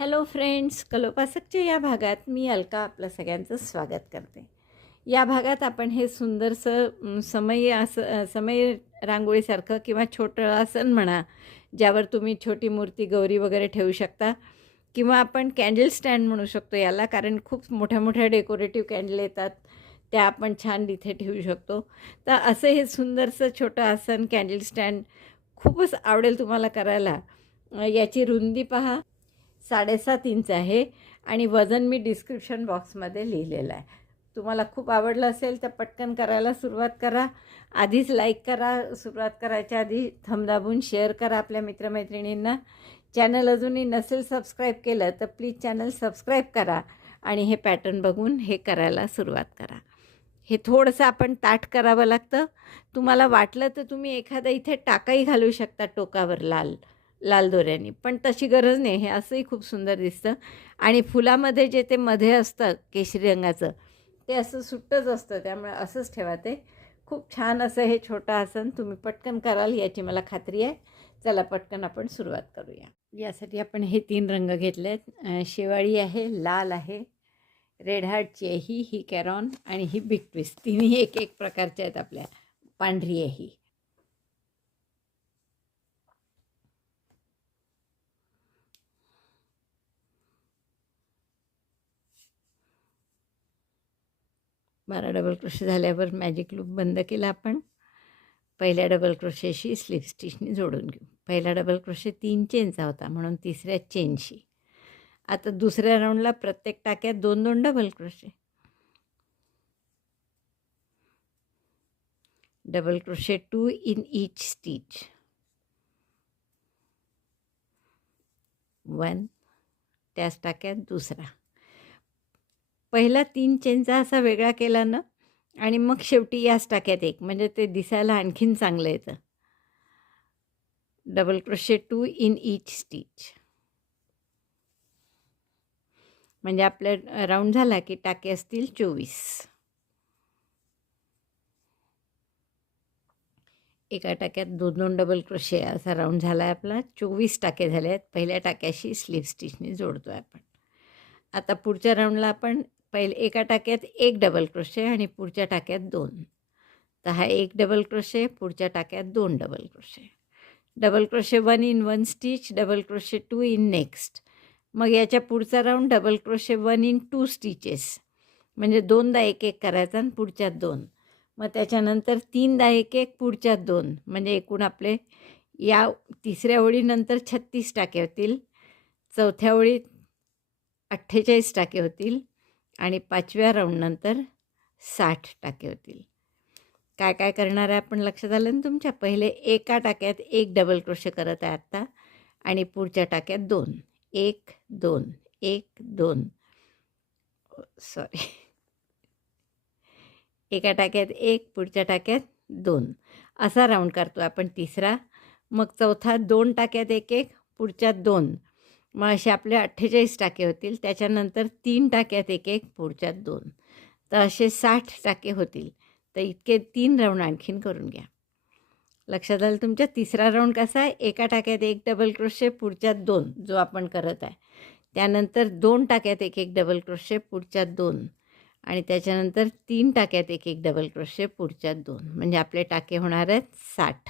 Hello friends कलोपासकच्या या भागात मी अलका आपलं सगळ्यांचं स्वागत करते. या भागात आपण हे सुंदरसं समय असं समय रांगोळीसारखं किंवा छोटं आसन म्हणा ज्यावर तुम्ही छोटी मूर्ती गौरी वगैरे ठेवू शकता किंवा आपण कॅन्डल स्टँड म्हणू शकतो याला कारण खूप मोठ्या मोठ्या डेकोरेटिव्ह कॅन्डल येतात त्या आपण छान इथे ठेवू शकतो. तर असं हे सुंदरसं छोटं आसन कॅन्डल स्टँड खूपच आवडेल तुम्हाला करायला. याची रुंदी पहा. साडेसात इंच आहे आणि वजन मी डिस्क्रिप्शन बॉक्समध्ये लिहिलेलं आहे. तुम्हाला खूप आवडलं असेल तर पटकन करायला सुरुवात करा. आधीच लाईक करा. सुरुवात करायच्या आधी थमदाबून शेअर करा आपल्या मित्रमैत्रिणींना. चॅनल अजूनही नसेल सबस्क्राईब केलं तर प्लीज चॅनल सबस्क्राईब करा आणि हे पॅटर्न बघून हे करायला सुरुवात करा. हे थोडंसं आपण ताट करावं लागतं. तुम्हाला वाटलं तर तुम्ही एखादा इथे टाकाही घालू शकता टोकावर लाल. लाल दोऱ्यानी. पण तशी गरज नाही हे असंही खूप सुंदर दिसतं. आणि फुलामध्ये जे ते मध्ये असतं केशरी रंगाचं ते असं सुट्टच असतं. त्यामुळे असंच ठेवा ते. खूप छान असं हे छोटं आसन तुम्ही पटकन कराल याची मला खात्री आहे. चला पटकन आपण सुरुवात करूया. यासाठी आपण हे तीन रंग घेतले आहेत शेवाळी आहे लाल आहे रेड हार्टची आहे ही ही कॅरॉन आणि ही बिग ट्विस्ट. तिन्ही एक एक प्रकारच्या आहेत आपल्या. पांढरी आहे ही. बारा डबल क्रोशे झाल्यावर मॅजिक लूप बंद केला आपण. पहिल्या डबल क्रोशेशी स्लिप स्टिचनी जोडून घेऊ. पहिला डबल क्रोशे तीन चेनचा होता म्हणून तिसऱ्या चेनशी आता दुसऱ्या राऊंडला प्रत्येक टाक्यात दोन दोन double crochet. Double crochet two in each stitch one त्याच टाक्यात दुसरा. पहिला तीन चेनचा असा वेगळा केला ना आणि मग शेवटी याच टाक्यात एक म्हणजे ते दिसायला आणखीन चांगलं येतं. Double crochet two in each stitch म्हणजे आपल्या राऊंड झाला की टाके असतील चोवीस. एका टाक्यात दोन दोन डबल क्रोशे असा राऊंड झाला आहे आपला. चोवीस टाके झाले आहेत पहिल्या टाक्याशी स्लीव स्टिचने जोडतो आहे आपण. आता पुढच्या राऊंडला आपण पहिले एका टाक्यात एक डबल क्रोशे आणि पुढच्या टाक्यात दोन. तर हा एक डबल क्रोशे पुढच्या टाक्यात दोन double crochet double crochet one in one stitch double crochet two in next मग याच्या पुढचा round double crochet one in two stitches म्हणजे दोनदा एक एक करायचा आणि पुढच्यात दोन. मग त्याच्यानंतर तीनदा एक एक पुढच्यात दोन. म्हणजे एकूण आपले या तिसऱ्या ओळीनंतर छत्तीस टाके होतील. चौथ्या ओळीत अठ्ठेचाळीस टाके होतील. आणि पाचव्या राऊंडनंतर साठ टाके होतील. काय काय करणार आहे आपण लक्षात आलं ना तुमच्या? पहिले एका टाक्यात एक डबल क्रोशे करत आहे आत्ता आणि पुढच्या टाक्यात दोन. एक दोन एक दोन. सॉरी एका टाक्यात एक पुढच्या टाक्यात दोन. असा राऊंड करतो आपण तिसरा. मग चौथा दोन टाक्यात एक एक पुढच्या दोन. मग असे आपले अठ्ठेचाळीस टाके होतील. त्याच्यानंतर तीन टाक्यात एक एक पुढच्यात दोन. तर असे साठ टाके होतील. तर इतके तीन राऊंड आणखीन करून घ्या. लक्षात आलं तुमच्या? तिसरा राऊंड कसा आहे? एका टाक्यात एक डबल क्रोशे पुढच्यात दोन जो आपण करत आहे. त्यानंतर दोन टाक्यात एक एक डबल क्रोशे पुढच्यात दोन. आणि त्याच्यानंतर तीन टाक्यात एक एक डबल क्रोशे पुढच्यात दोन. म्हणजे आपले टाके होणार आहेत साठ.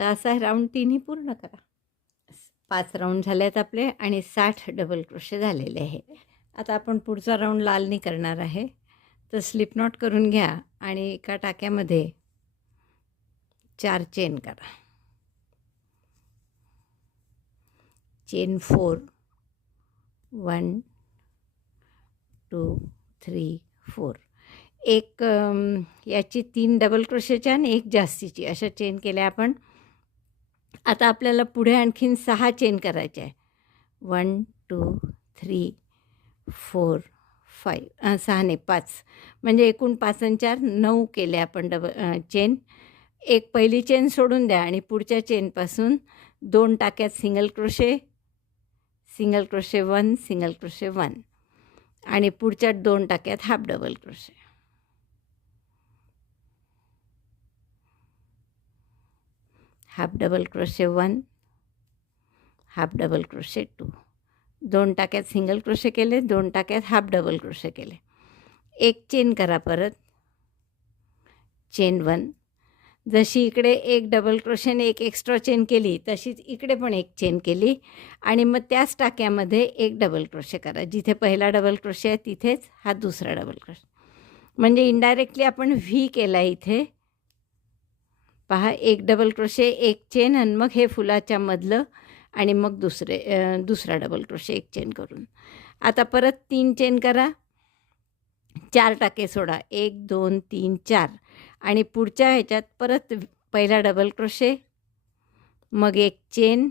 तर असा राऊंड तिन्ही पूर्ण करा. पाच राऊंड झाले आहेत आपले आणि साठ डबल क्रोशे झालेले आहे आता आपण पुढचा राऊंड लालनी करणार आहे. तर स्लिप नॉट करून घ्या आणि एका टाक्यामध्ये चार चेन करा. Chain four one two three four. एक याची तीन डबल क्रोशेच्या आणि एक जास्तीची अशा चेन केल्या आपण. आता आपल्याला पुढे आणखीन सहा चेन करायचे आहे. One two three four five सहा नाही पाच. म्हणजे एकूण पाच आणि चार नऊ केले आपण डबल चेन एक पहिली चेन सोडून द्या आणि पुढच्या चेनपासून दोन टाक्यात single crochet single crochet one single crochet one आणि पुढच्या दोन टाक्यात half double crochet half double crochet one half double crochet two. दोन टाक्यात सिंगल क्रोशे केले दोन टाक्यात हाफ डबल क्रोशे केले. एक चेन करा परत. Chain one. जशी इकडे एक डबल क्रोशेने एक एक्स्ट्रा चेन केली तशीच इकडे पण एक चेन केली. आणि मग त्याच टाक्यामध्ये एक डबल क्रोशे करा. जिथे पहिला डबल क्रोशे आहे तिथेच हा दुसरा डबल क्रोशे. म्हणजे इनडायरेक्टली आपण व्ही केला इथे. पहा एक डबल क्रोशे एक चेन आणि मग हे फुलाच्या मधलं आणि मग दुसरे दुसरा डबल क्रोशे एक चेन करून. आता परत तीन चेन करा. चार टाके सोडा. एक दोन तीन चार. आणि पुढच्या ह्याच्यात परत पहिला डबल क्रोशे मग एक चेन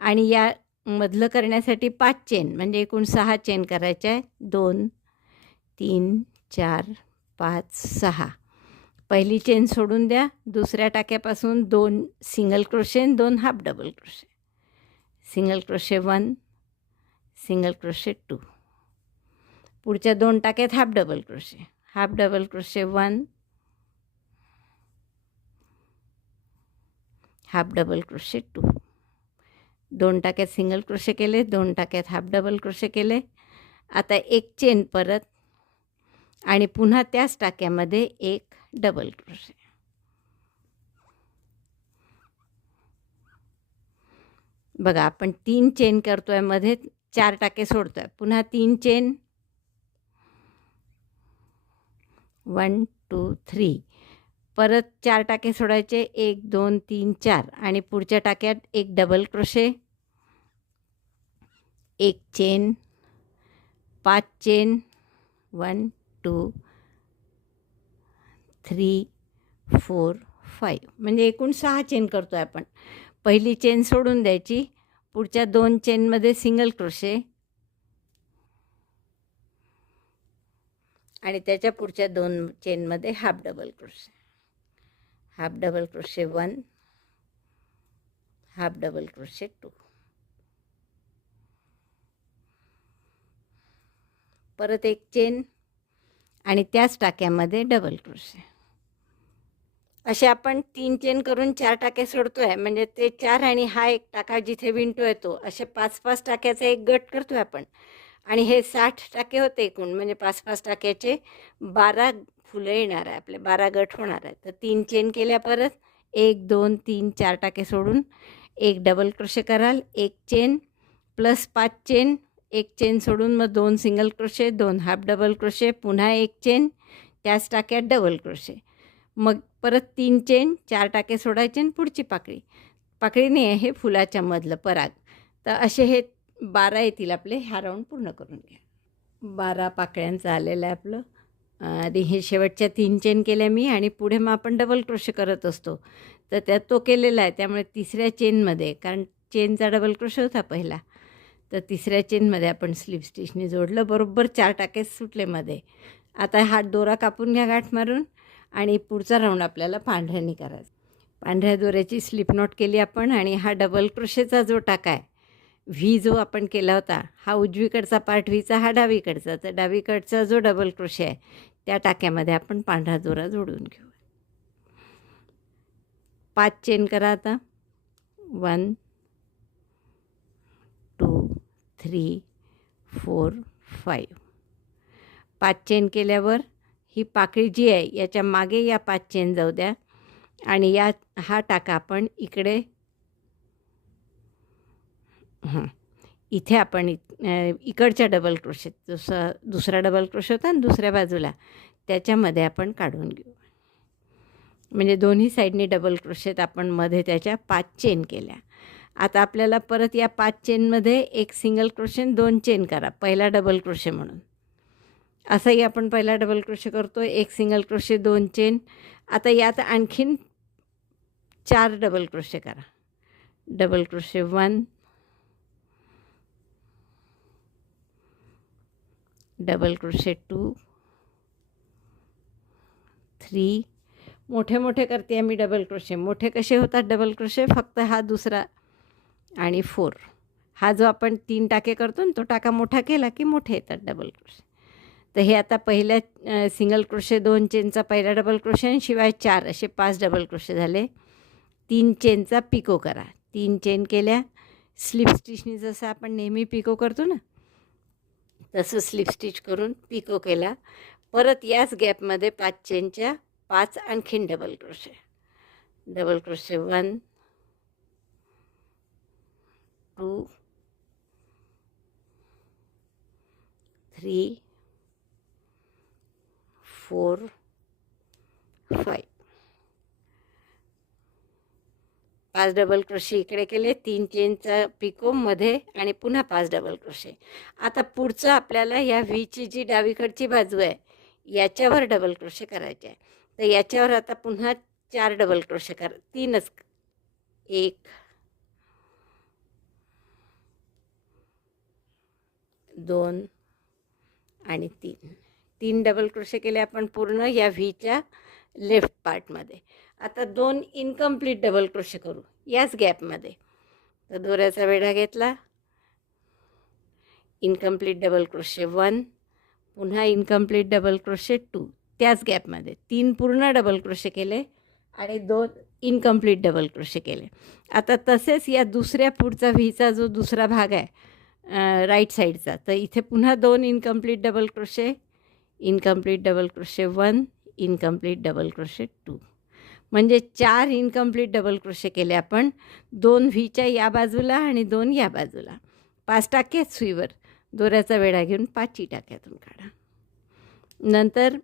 आणि या मधलं करण्यासाठी पाच चेन म्हणजे एकूण सहा चेन करायच्या आहे दोन तीन चार पाच सहा. पहिली चेन सोडून द्या दुसऱ्या टाक्यापासून दोन सिंगल क्रोशे आणि दोन half double crochet single crochet one single crochet two पुढच्या दोन टाक्यात half double crochet half double crochet one half double crochet two दोन टाक्यात सिंगल क्रोशे केले दोन टाक्यात हाफ डबल क्रोशे केले. आता एक चेन परत आणि पुन्हा त्याच टाक्यामध्ये एक डबल क्रोशे. बघा आपण तीन चेन करतोयमध्ये चार टाके सोडतोय. पुन्हा तीन चेन वन टू थ्री परत चार टाके सोडायचे एक दोन तीन चार. आणि पुढच्या टाक्यात एक डबल क्रोशे एक चेन पाच chain one two three four five. म्हणजे एकूण सहा चेन करतो आहे आपण. पहिली चेन सोडून द्यायची. पुढच्या दोन चेनमध्ये सिंगल क्रोशे. आणि त्याच्या पुढच्या दोन चेनमध्ये half double crochet. Half double crochet one half double crochet two. परत एक चेन आणि त्याच टाक्यामध्ये डबल क्रोशे. असे आपण तीन चेन करून चार टाके सोडतोय. म्हणजे ते चार आणि हा एक टाका जिथे विंटो तो असे पाच पाच टाक्याचा एक गट करतोय आपण. आणि हे साठ टाके होते एकूण म्हणजे पाच पाच टाक्याचे बारा फुलं येणार आहे आपले बारा गट होणार आहे तर तीन चेन केल्या परत एक दोन तीन चार टाके सोडून एक डबल क्रोशे कराल एक चेन प्लस पाच चेन एक चेन सोडून मग दोन सिंगल क्रोशे दोन हाफ डबल क्रोशे पुन्हा एक चेन त्याच टाक्यात डबल क्रोशे मग परत तीन चेन चार टाके सोडायचे आणि पुढची पाकळी. पाकळी नाही आहे हे फुलाच्या मधलं पराग. तर असे हे बारा येतील आपले ह्या राऊंड पूर्ण करून घ्या. बारा पाकळ्यांचं आलेलं आहे आपलं. आणि हे शेवटच्या तीन चेन केल्या मी आणि पुढे मग आपण डबल क्रोशे करत असतो. तर त्यात तो केलेला आहे त्यामुळे तिसऱ्या चेनमध्ये कारण चेनचा डबल क्रोशे होता पहिला. तर तिसऱ्या चेनमध्ये आपण स्लीप स्टिचने जोडलं बरोबर चार टाके सुटले मध्ये. आता हा दोरा कापून घ्या गाठ मारून. आणि पुढचा राऊंड आपल्याला पांढऱ्याने करायचा. पांढऱ्या दोऱ्याची स्लिप नॉट केली आपण आणि हा डबल क्रोशेचा जो टाका आहे व्ही जो आपण केला होता हा उजवीकडचा पार्ट व्हीचा हा डावीकडचा. तर डावीकडचा जो डबल क्रोशे आहे त्या टाक्यामध्ये आपण पांढरा दोरा जोडून घेऊ. पाच चेन करा आता. One two three four five पाच चेन केल्यावर ही पाकळी जी आहे याच्या मागे या पाच चेन जाऊ द्या. आणि या हा टाका आपण इकडे. इथे आपण इ- इकडच्या डबल क्रोशेत दुसरा दुसरा डबल क्रोश होता आणि दुसऱ्या बाजूला. त्याच्यामध्ये आपण काढून घेऊ. म्हणजे दोन्ही साईडनी डबल क्रोशेत आपण मध्ये त्याच्या पाच चेन केल्या. आता आपल्याला परत या पाच चेनमध्ये एक सिंगल क्रोशेन दोन चेन करा. पहिला डबल क्रोशे म्हणून. असंही आपण पहिला डबल क्रोशे करतो एक सिंगल क्रोशे दोन चेन आता यात आणखीन चार डबल क्रोशे करा. Double crochet one double crochet two three मोठे मोठे करते मी डबल क्रोशे मोठे कसे होतात डबल क्रोशे फक्त हा दुसरा आणि फोर हा जो आपण तीन टाके करतो ना तो टाका मोठा केला की मोठे येतात डबल क्रोशे तर हे आता पहिल्या सिंगल क्रोशे दोन चेनचा पहिला डबल क्रोशे आणि शिवाय चार असे पाच डबल क्रोशे झाले. तीन चेनचा पिको करा. तीन चेन केल्या स्लिप स्टिचनी जसं आपण नेहमी पिको करतो ना तसं स्लिप स्टिच करून पिको केला. परत याच गॅपमध्ये पाच चेनच्या पाच आणखीन double crochet double crochet one two three four five पाच डबल क्रोशे इकडे केले तीन चेनचा पिको मध्ये आणि पुन्हा पाच डबल क्रोशे आता पुढचं आपल्याला या व्हीची जी डावीकडची बाजू आहे याच्यावर डबल क्रोशे करायचे आहे. तर याच्यावर आता पुन्हा चार डबल क्रोशे कर तीनच. एक दोन आणि तीन. तीन डबल क्रोशे केले आपण पूर्ण या व्हीच्या लेफ्ट पार्टमध्ये आता दोन इनकम्प्लीट डबल क्रोशे करू याच गॅपमध्ये तर दोऱ्याचा वेढा घेतला. इनकम्प्लीट डबल क्रोशे वन पुन्हा इनकम्प्लीट डबल क्रोशे टू त्याच गॅपमध्ये तीन पूर्ण डबल क्रोशे केले आणि दोन इनकम्प्लीट डबल क्रोशे केले. आता तसेच या दुसऱ्या पुढचा व्हीचा जो दुसरा भाग आहे राईट साईडचा तर इथे पुन्हा दोन incomplete double crochet incomplete double crochet one incomplete double crochet two म्हणजे चार इनकम्प्लीट डबल क्रोशे केले आपण. दोन व्हीच्या या बाजूला आणि दोन या बाजूला. पाच टाक्यात आहेत सुईवर. दोऱ्याचा वेढा घेऊन पाचही टाक्यातून काढा. नंतर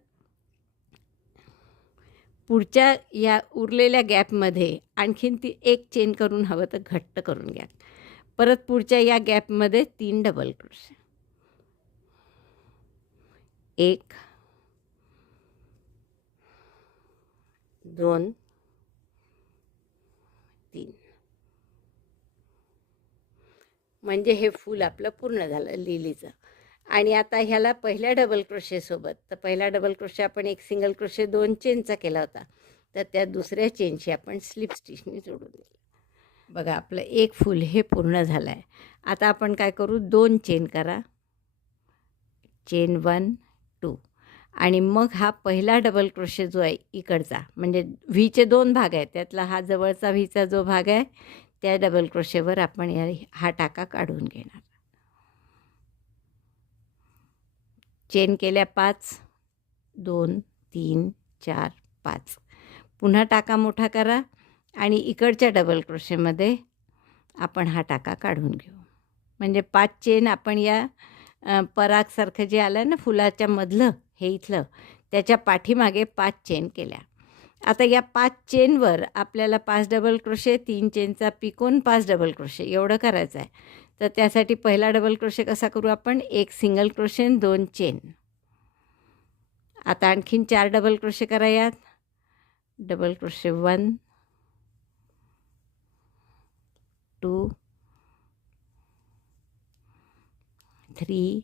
पुढच्या या उरलेल्या गॅपमध्ये आणखीन ती एक चेन करून हवं तर घट्ट करून घ्या. परत पुढच्या या गॅपमध्ये तीन डबल क्रोशे एक दोन तीन. म्हणजे हे फूल आपलं पूर्ण झालं लिलीचं. आणि आता ह्याला पहिल्या डबल क्रोशेसोबत तर पहिला डबल क्रोशे आपण एक सिंगल क्रोशे दोन चेनचा केला होता. तर त्या दुसऱ्या चेनशी आपण स्लिप स्टिचने जोडून दिलं. बघा आपलं एक फूल हे पूर्ण झालं आहे आता आपण काय करू? दोन चेन करा. Chain one two. आणि मग हा पहिला डबल क्रोशे जो आहे इकडचा म्हणजे व्हीचे दोन भाग आहेत त्यातला हा जवळचा व्हीचा जो भाग आहे त्या डबल क्रोशेवर आपण या हा टाका काढून घेणार. चेन केल्या पाच दोन तीन चार पाच. पुन्हा टाका मोठा करा आणि इकडच्या डबल क्रोशेमध्ये आपण हा टाका काढून घेऊ. म्हणजे पाच चेन आपण या परागसारखं जे आलं ना फुलाच्या मधलं हे इथलं त्याच्या पाठीमागे पाच चेन केल्या. आता या पाच चेनवर आपल्याला पाच डबल क्रोशे तीन चेनचा पिकोन पाच डबल क्रोशे एवढं करायचं आहे. तर त्यासाठी पहिला डबल क्रोशे कसा करू आपण? एक सिंगल क्रोशे दोन चेन. आता आणखीन चार double crochet करायात. Double crochet one two three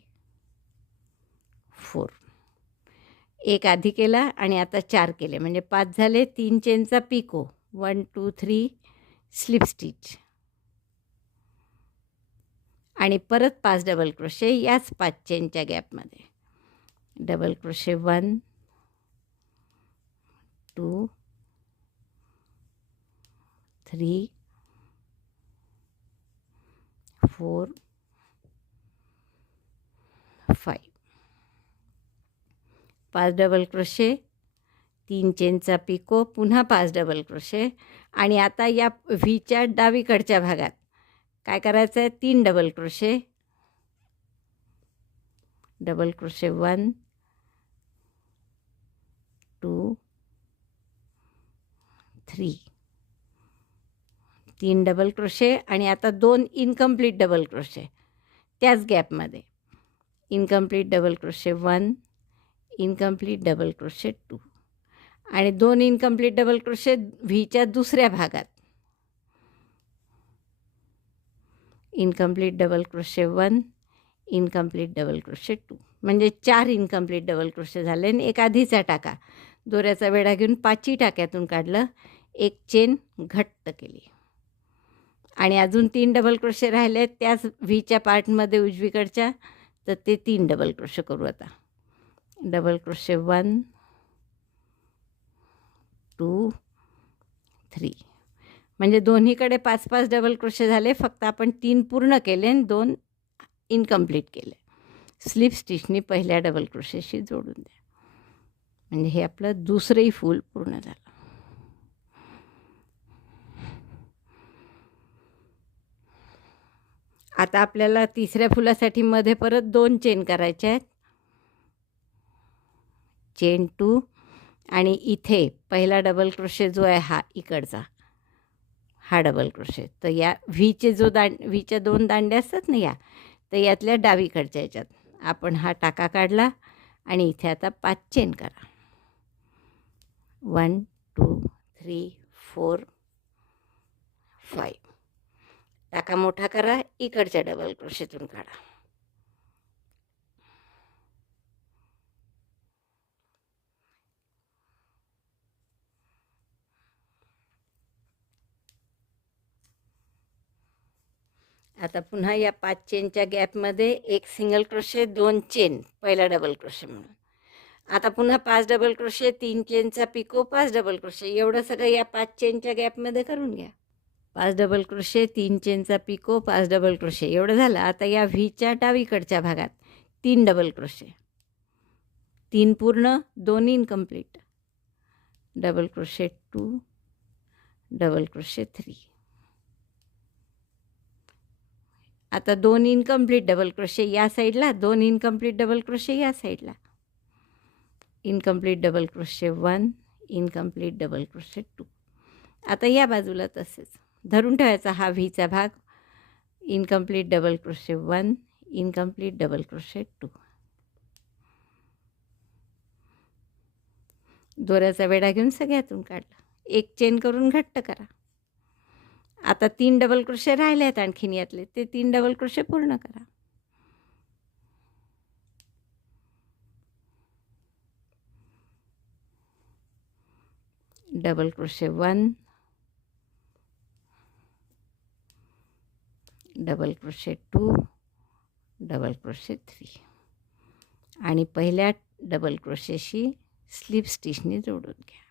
four एक आधी केला आणि आता चार केले. म्हणजे पाच झाले तीन चेनचा picot. One two three slip stitch आणि परत पाच डबल क्रोशे याच पाच चेनच्या गॅपमध्ये double crochet one two three four five पाच डबल क्रोशे तीन चेनचा पिको पुन्हा पाच डबल क्रोशे आणि आता या व्हीच्या डावीकडच्या भागात काय करायचं आहे तीन double crochet double crochet one two three तीन डबल क्रोशे आणि आता दोन इनकम्प्लीट डबल क्रोशे त्याच गॅपमध्ये incomplete double crochet one incomplete double crochet two आणि दोन इनकम्प्लीट डबल क्रोशे व्हीच्या दुसऱ्या भागात. Incomplete double crochet one incomplete double crochet two म्हणजे चार इनकम्प्लीट डबल क्रोशे झाले आणि एक आधीचा टाका. दोऱ्याचा वेढा घेऊन पाचही टाक्यातून काढलं एक चेन घट्ट केली. आणि अजून तीन डबल क्रोशे राहिले त्याच व्हीच्या पार्टमध्ये उजवीकडच्या. तर ते तीन डबल क्रोशे करू आता. Double crochet one two three म्हणजे दोन्हीकडे पाच पाच डबल क्रोशे झाले फक्त आपण तीन पूर्ण केले आणि दोन इनकम्प्लीट केले. स्लिप स्टिचनी पहिल्या डबल क्रोशेशी जोडून द्या. म्हणजे हे आपलं दुसरंही फूल पूर्ण झालं. आता आपल्याला तिसऱ्या फुलासाठी मध्ये परत दोन चेन करायचे आहेत. चेन टू आणि इथे पहिला डबल क्रोशे जो आहे हा इकडचा. हा डबल क्रोशे तर या व्हीचे जो दांड व्हीच्या दोन दांड्या असतात ना या तर यातल्या डावीकडच्या याच्यात. आपण हा टाका काढला आणि इथे आता पाच चेन करा. One two three four five. टाका मोठा करा इकडच्या डबल क्रोशेतून काढा. आता पुन्हा या पाच चेनच्या गॅपमध्ये एक सिंगल क्रोशे दोन चेन पहिला डबल क्रोशे म्हणून. आता पुन्हा पाच डबल क्रोशे तीन चेनचा पिको पाच डबल क्रोशे एवढं सगळं या पाच चेनच्या गॅपमध्ये करून घ्या. पाच डबल क्रोशे तीन चेनचा पिको पाच डबल क्रोशे. एवढं झालं. आता या व्हीच्या डावीकडच्या भागात तीन डबल क्रोशे. तीन पूर्ण दोन incomplete double crochet two double crochet three आता दोन इनकम्प्लीट डबल क्रोशे या साईडला दोन इनकम्प्लीट डबल क्रोशे या साईडला incomplete double crochet one incomplete double crochet two आता या बाजूला तसेच. धरून ठेवायचा हा व्हीचा भाग. Incomplete double crochet one incomplete double crochet two दोऱ्याचा वेढा घेऊन सगळ्यातून काढला. एक चेन करून घट्ट करा. आता तीन डबल क्रोशे राहिले आहेत आणखीन यातले. ते तीन डबल क्रोशे पूर्ण करा. Double crochet one double crochet two double crochet three. आणि पहिल्या डबल क्रोशेशी स्लीप स्टिचने जोडून घ्या.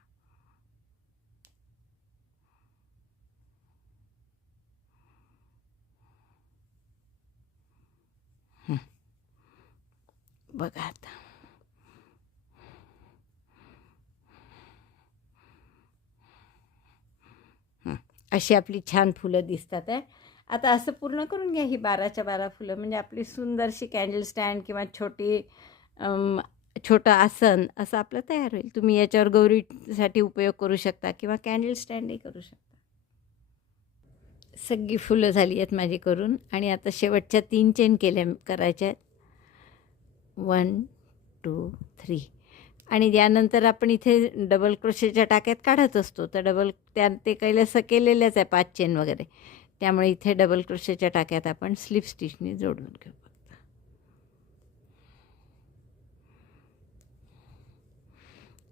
बघा आता. अशी आपली छान फुलं दिसतात आहे आता असं पूर्ण करून घ्या ही बाराच्या बारा फुलं. म्हणजे आपली सुंदरशी कॅन्डल स्टँड किंवा छोटी छोटं आसन असं आपलं तयार होईल. तुम्ही याच्यावर गौरीसाठी उपयोग करू शकता किंवा कॅन्डल स्टँडही करू शकता. सगळी फुलं झाली आहेत माझी करून आणि आता शेवटच्या तीन चेन केल्या करायच्या आहेत. वन टू थ्री आणि यानंतर आपण इथे डबल क्रोशेच्या टाक्यात काढत असतो. तर डबल त्या ते कैलसं केलेल्याच आहे पाच चेन वगैरे. त्यामुळे इथे डबल क्रोशेच्या टाक्यात आपण स्लिप स्टिचने जोडून घेऊ फक्त.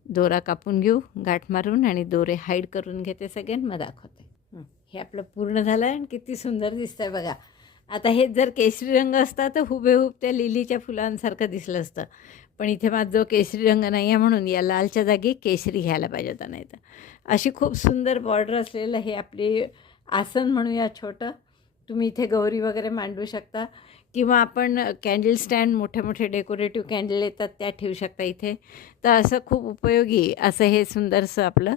दोरा कापून घेऊ गाठ मारून आणि दोरे हाईड करून घेते सगळ्यांना मग दाखवते. हे आपलं पूर्ण झालं आहे आणि किती सुंदर दिसतंय बघा. आता हे जर केशरी रंग असता तर हुबेहूब त्या लिलीच्या फुलांसारखं दिसलं असतं. पण इथे माझा जो केशरी रंग नाही आहे म्हणून या लालच्या जागी केशरी घ्यायला पाहिजे होता नाही तर. अशी खूप सुंदर बॉर्डर असलेलं हे आपली आसन म्हणूया छोटं. तुम्ही इथे गौरी वगैरे मांडू शकता. किंवा आपण कॅन्डल स्टँड मोठे मोठे डेकोरेटिव्ह कॅन्डल येतात त्या ठेवू शकता इथे. तर असं खूप उपयोगी असं हे सुंदरसं आपलं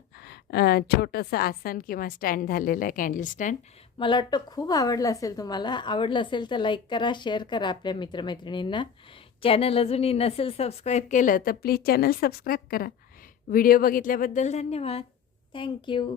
छोटंसं आसन किंवा स्टँड झालेलं आहे कॅन्डल स्टँड मला वाटतं खूप आवडलं असेल तुम्हाला. आवडलं असेल तर लाईक करा शेअर करा आपल्या मित्रमैत्रिणींना. चॅनल अजूनही नसेल सबस्क्राईब केलं तर प्लीज चॅनल सबस्क्राईब करा. व्हिडिओ बघितल्याबद्दल धन्यवाद. Thank you